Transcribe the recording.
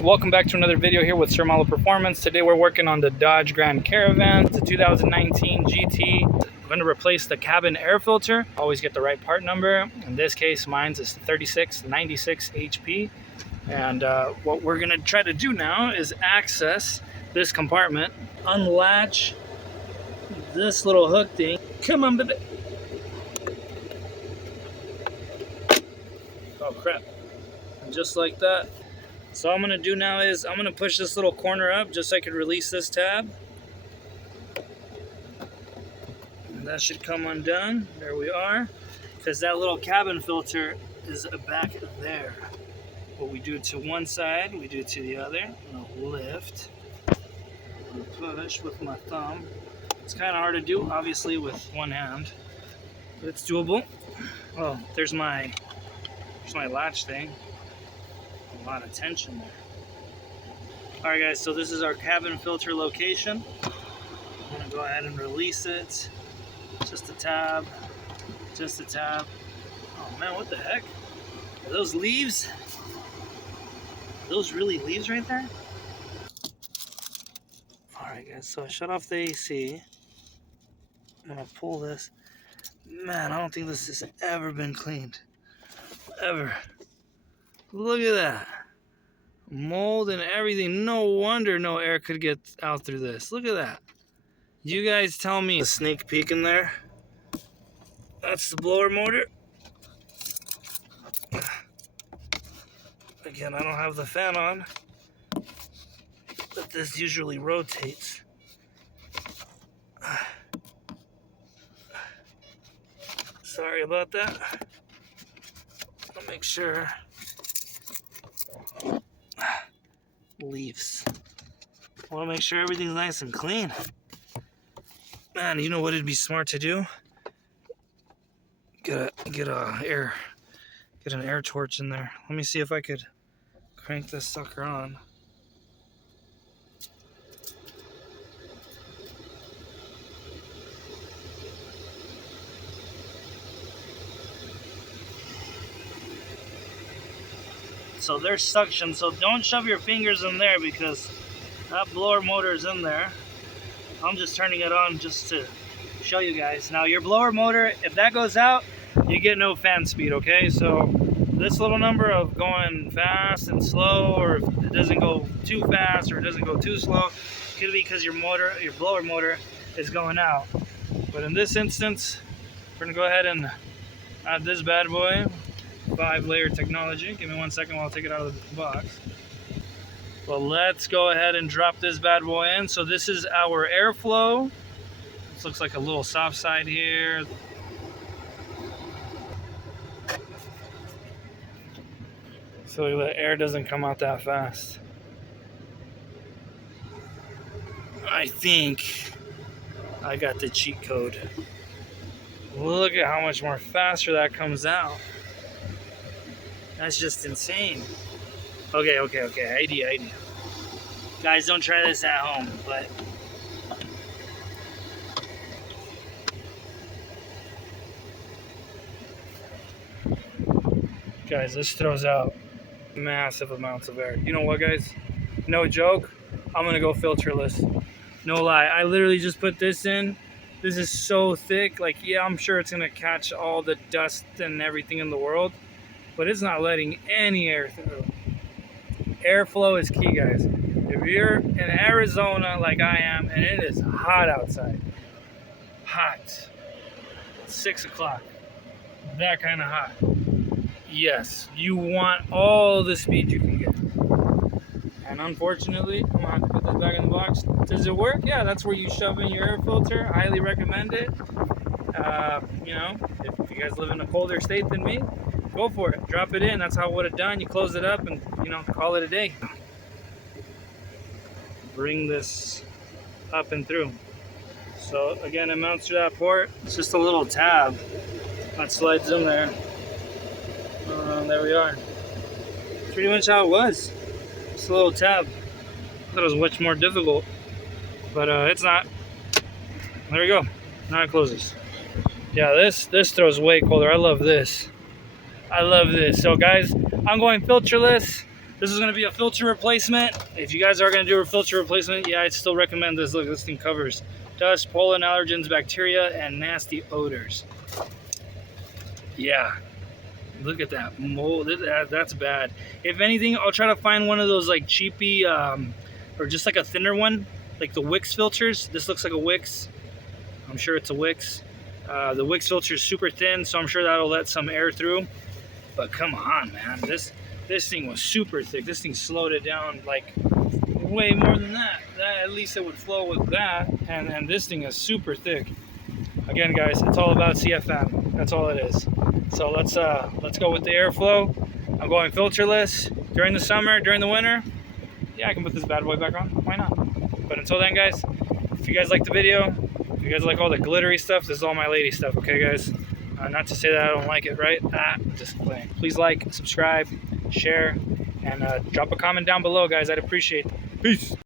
Welcome back to another video here with SirMaloPerformance. Today we're working on the Dodge Grand Caravan. It's a 2019 GT. I'm going to replace the cabin air filter. Always get the right part number. In this case, mine's is 3696 HP. And what we're going to try to do now is access this compartment, unlatch this little hook thing. Come on, baby. Oh, crap. And just like that. So what I'm going to do now is I'm going to push this little corner up just so I can release this tab. And that should come undone. There we are. Because that little cabin filter is back there. What we do to one side, we do to the other. I'm going to lift. I'm going to push with my thumb. It's kind of hard to do, obviously, with one hand. But it's doable. Oh, there's my latch thing. A lot of tension there. Alright guys, so this is our cabin filter location. I'm going to go ahead and release it. Just a tab. Just a tab. Oh man, what the heck? Are those leaves? Are those really leaves right there? Alright guys, so I shut off the AC. I'm going to pull this. Man, I don't think this has ever been cleaned. Ever. Look at that. Mold and everything. No wonder no air could get out through this. Look at that. You guys tell me. A sneak peek in there. That's the blower motor. Again, I don't have the fan on, but this usually rotates. Sorry about that. I'll make sure. Leaves. I want to make sure everything's nice and clean. Man, you know what it'd be smart to do? Get an air torch in there. Let me see if I could crank this sucker on. So there's suction, so don't shove your fingers in there because that blower motor is in there. I'm just turning it on just to show you guys. Now your blower motor, if that goes out, you get no fan speed, okay? So this little number of going fast and slow, or if it doesn't go too fast or it doesn't go too slow, could be because your blower motor is going out. But in this instance, we're gonna go ahead and add this bad boy. 5-layer technology. Give me 1 second while I take it out of the box. Well, let's go ahead and drop this bad boy in. So this is our airflow. This looks like a little soft side here. So the air doesn't come out that fast. I think I got the cheat code. Look at how much more faster that comes out. That's just insane. Okay. Idea. Guys, don't try this at home, but guys, this throws out massive amounts of air. You know what, guys? No joke. I'm gonna go filterless. No lie. I literally just put this in. This is so thick. Like, yeah, I'm sure it's gonna catch all the dust and everything in the world, but it's not letting any air through. Airflow is key, guys. If you're in Arizona like I am and it is hot outside, hot, 6 o'clock, that kind of hot, yes, you want all the speed you can get. And unfortunately, I'm gonna have to put this back in the box. Does it work? Yeah, that's where you shove in your air filter. Highly recommend it. You know, if you guys live in a colder state than me, go for it. Drop it in. That's how I would have done. You close it up and, you know, call it a day. Bring this up and through. So again, it mounts to that port. It's just a little tab that slides in there. There we are. Pretty much how it was. Just a little tab. I thought it was much more difficult, but it's not. There we go. Now it closes. Yeah, this throws way colder. I love this. So guys, I'm going filterless. This is going to be a filter replacement. If you guys are going to do a filter replacement, yeah, I'd still recommend this. Look, this thing covers dust, pollen, allergens, bacteria, and nasty odors. Yeah, look at that mold. That's bad. If anything, I'll try to find one of those like cheapy or just like a thinner one, like the Wix filters. This looks like a Wix. I'm sure it's a Wix. The Wix filter is super thin, so I'm sure that'll let some air through. But come on, man, this thing was super thick. This thing slowed it down like way more than that. At least it would flow with that, and this thing is super thick. Again, guys, it's all about CFM. That's all it is. So let's go with the airflow. I'm going filterless during the summer, during the winter. Yeah, I can put this bad boy back on. Why not? But until then, guys, if you guys like the video, if you guys like all the glittery stuff, this is all my lady stuff, okay, guys? Not to say that I don't like it, right? Just playing. Please like, subscribe, share, and drop a comment down below, guys. I'd appreciate it. Peace.